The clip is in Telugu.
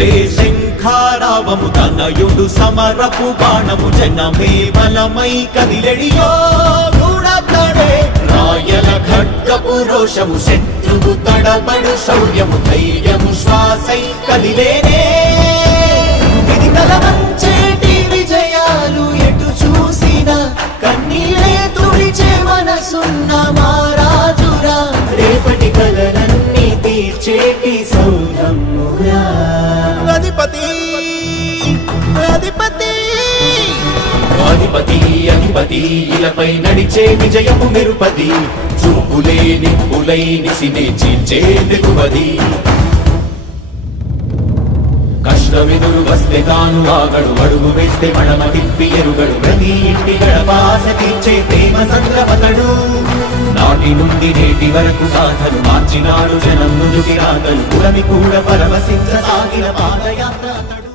తండ్రే శంఖారావము తనయుడు సమరపు బాణము జనమే బలమై కదిలెడియో గూఢతడే రాయల ఖడ్గపు రోషము శత్రువు తడబడు శౌర్యము ధైర్యము శ్వాసై కదిలేనే ఇది కలవంచేటి విజయాలు ఎటు చూసిన కన్నీళ్ళే తుడిచే మనసున్న మారాజురా రేపటి కలలన్నీ తీర్చేటి సౌధమురా అధిపతి అధిపతి అధిపతి అధిపతి ఇలపై నడిచే విజయము మెరుపది చూపులే నిప్పులై నిసినే చీల్చే దిగువది కష్టమెదురు వస్తే తాను ఆగడు అడుగు వేస్తే మడమ తిప్పి ఎరుగడు ప్రతి ఇంటి గడపాస తీర్చే ప్రేమ సంద్రపతడు నాటి నుండి నేటి వరకు సాధను మార్చినాడు జనం ముందుకి రాగలు పురమి కూడా పరవశించసాగిన పాదయాత్ర